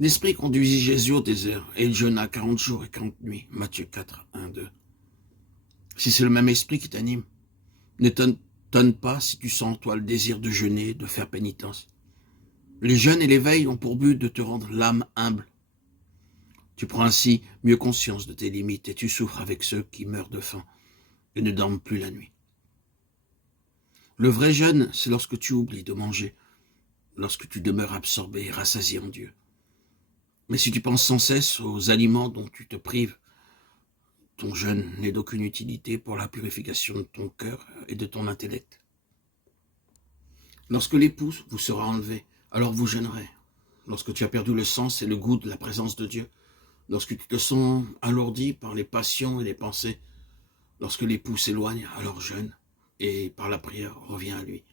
L'Esprit conduisit Jésus au désert, et il jeûna 40 jours et 40 nuits. Matthieu 4, 1, 2. Si c'est le même Esprit qui t'anime, n'étonne pas si tu sens en toi le désir de jeûner, de faire pénitence. Les jeûnes et les veilles ont pour but de te rendre l'âme humble. Tu prends ainsi mieux conscience de tes limites et tu souffres avec ceux qui meurent de faim et ne dorment plus la nuit. Le vrai jeûne, c'est lorsque tu oublies de manger, lorsque tu demeures absorbé et rassasié en Dieu. Mais si tu penses sans cesse aux aliments dont tu te prives, ton jeûne n'est d'aucune utilité pour la purification de ton cœur et de ton intellect. Lorsque l'époux vous sera enlevé, alors vous jeûnerez. Lorsque tu as perdu le sens et le goût de la présence de Dieu, lorsque tu te sens alourdi par les passions et les pensées, lorsque l'époux s'éloigne, alors jeûne et par la prière revient à lui.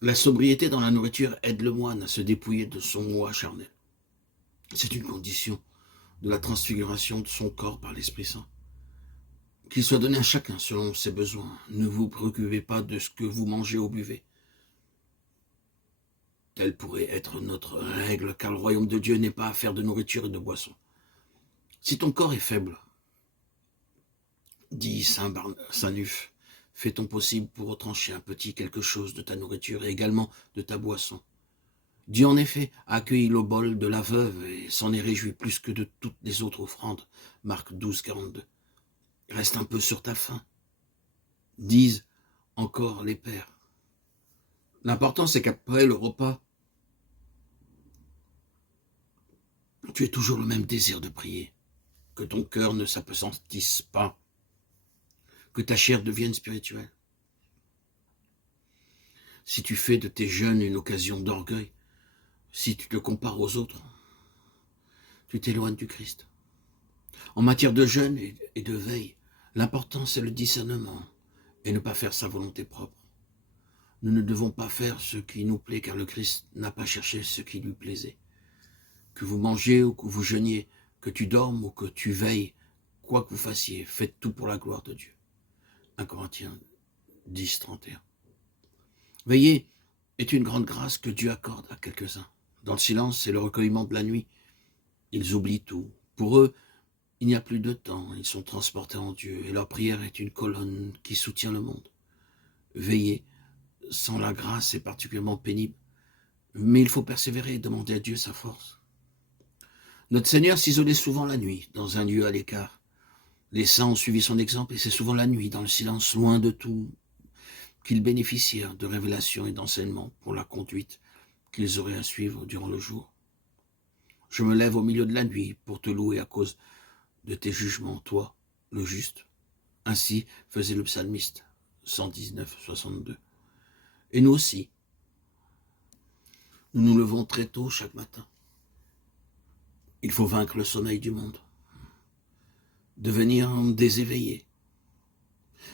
La sobriété dans la nourriture aide le moine à se dépouiller de son moi charnel. C'est une condition de la transfiguration de son corps par l'Esprit Saint. Qu'il soit donné à chacun selon ses besoins. Ne vous préoccupez pas de ce que vous mangez ou buvez. Telle pourrait être notre règle, car le royaume de Dieu n'est pas affaire de nourriture et de boisson. Si ton corps est faible, dit saint Nuf, fais ton possible pour retrancher un petit quelque chose de ta nourriture et également de ta boisson. Dieu en effet a accueilli le bol de la veuve et s'en est réjoui plus que de toutes les autres offrandes. Marc 12, 42. Reste un peu sur ta faim, disent encore les pères. L'important c'est qu'après le repas, tu aies toujours le même désir de prier, que ton cœur ne s'appesantisse pas, que ta chair devienne spirituelle. Si tu fais de tes jeûnes une occasion d'orgueil, si tu te compares aux autres, tu t'éloignes du Christ. En matière de jeûne et de veille, l'important c'est le discernement et ne pas faire sa volonté propre. Nous ne devons pas faire ce qui nous plaît car le Christ n'a pas cherché ce qui lui plaisait. Que vous mangiez ou que vous jeûniez, que tu dormes ou que tu veilles, quoi que vous fassiez, faites tout pour la gloire de Dieu. 1 Corinthiens 10, 31. Veiller est une grande grâce que Dieu accorde à quelques-uns. Dans le silence et le recueillement de la nuit, ils oublient tout. Pour eux, il n'y a plus de temps, ils sont transportés en Dieu et leur prière est une colonne qui soutient le monde. Veiller sans la grâce est particulièrement pénible, mais il faut persévérer et demander à Dieu sa force. Notre Seigneur s'isolait souvent la nuit, dans un lieu à l'écart. Les saints ont suivi son exemple et c'est souvent la nuit, dans le silence, loin de tout, qu'ils bénéficièrent de révélations et d'enseignements pour la conduite qu'ils auraient à suivre durant le jour. Je me lève au milieu de la nuit pour te louer à cause de tes jugements, toi, le juste. Ainsi faisait le psalmiste, 119, 62. Et nous aussi, nous nous levons très tôt chaque matin. Il faut vaincre le sommeil du monde, devenir déséveillé.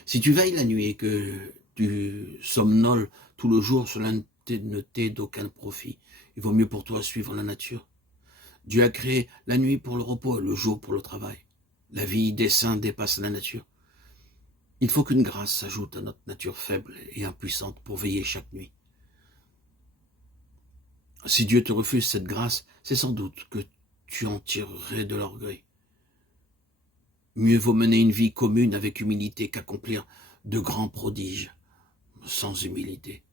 Si tu veilles la nuit et que tu somnoles tout le jour, cela ne t'est d'aucun profit. Il vaut mieux pour toi suivre la nature. Dieu a créé la nuit pour le repos et le jour pour le travail. La vie des saints dépasse la nature. Il faut qu'une grâce s'ajoute à notre nature faible et impuissante pour veiller chaque nuit. Si Dieu te refuse cette grâce, c'est sans doute que tu en tirerais de l'orgueil. Mieux vaut mener une vie commune avec humilité qu'accomplir de grands prodiges sans humilité.